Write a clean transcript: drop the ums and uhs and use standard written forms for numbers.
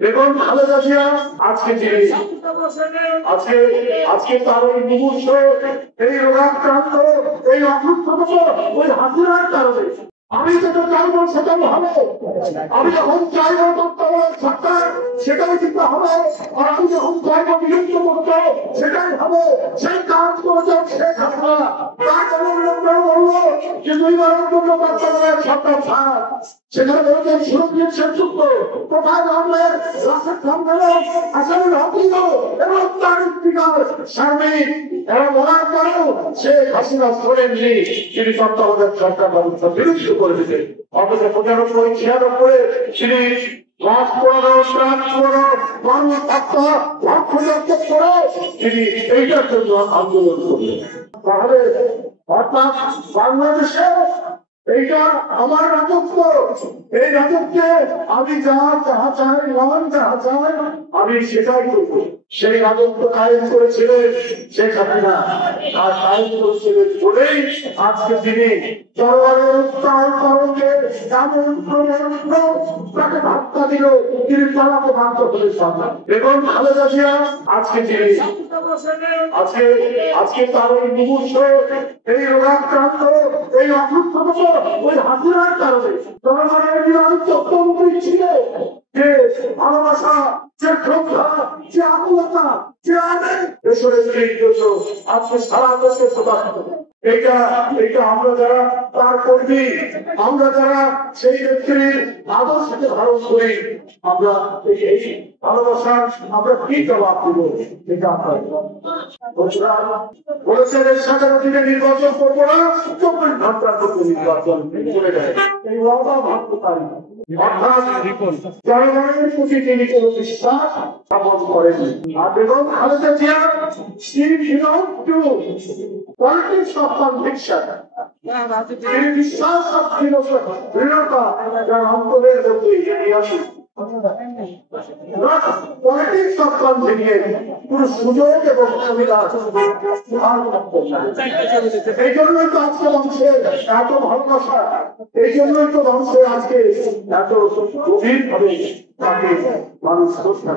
দেখুন খালেদা জিয়া আজকে আজকে তার এই মুহূর্ত এই রোগাক্রান্ত এই অসুস্থতা ওই হাসিনার কারণে। আমি যেটা চাইবো সেটাই হবে, আমি যখন চাইবো তত্ত্বাবধায়ক সরকার সেটাই দিতে হবে, আর আমি যখন চাইবো বিলুপ্ত করতে সেটাই হবে। সেই কাজ করেছেন শেখ হাসিনা। তার জন্য বললো যে 2 বারের জন্য তত্ত্বাবধায়ক সরকার ছাড়, সেখানে বলেছেন সুরক্ষিত সেনযুক্ত কোথায় নামলেন রাশেদ খান আসামের হকিল এবং তার স্পিকার শারমিন এরা বলার পরেও শেখ হাসিনা শোনেননি, তিনি তত্ত্বাবধায়ক সরকার ব্যবস্থা বিলুপ্ত করে দিতেন। অথচ 95-96 তিনি লাশ পুরানো প্রাণ পুরানো মানুষ হত্যা লক্ষ করে তিনি এইটার জন্য আন্দোলন করলেন। তাহলে অর্থাৎ বাংলাদেশে এইটা আমার রাজত্ব, এই রাজত্বে আমি যাহা চাই যাহা চাই আমি সেটাই করবো। সেই রাজত্ব কায়েম করেছিলেন শেখ হাসিনা, আর কায়েম করেছিলেন বলেই আজকে তিনি জনগণের উত্তাল তরঙ্গে তাকে ধাক্কা দিল, তিনি পালাতে বাধ্য হলে সরকার। এবং খালেদা জিয়া আজকে আজকে তার এই মুহূর্ত এই রোগাক্রান্ত এই অসুস্থতা ওই হাসিনার কারণে। জনগণের বিরুদ্ধে তন্ত্রী ছিল যে ভালোবাসা, যে শ্রদ্ধা, যে আকুলতা, যে আবেগ দেশের জন্য আজকে সারা দেশে প্রকাশ করে। এটা আমরা যারা তার কর্মী, আমরা যারা সেই ব্যক্তির আদর্শকে ধারণ করি, আমরা এই ভালোবাসা আমরা কি জবাব দিব? এটা বলেছেন 11 দিনে নির্বাচন করবো না, 24 ঘন্টার মধ্যে নির্বাচন চলে যায়। এই ওয়াদা ভাবতে পারি না। অর্থাৎ জনগণের প্রতি তিনি কোন বিশ্বাস স্থাপন করেন। আর Begum Khaleda Zia politics of conviction, তিনি বিশ্বাস দৃঢ়তা যার অন্তরের মধ্যে নিয়ে আসে। পলিটিক্স অফ কনভিনিয়েন্স, কোন সুযোগ এবং সুবিধা। এই জন্যই তো আজকে মানুষের এত ভালোবাসা, এই জন্যই তো মানুষের আজকে এত গভীর ভাবে তাকে মানুষ করতে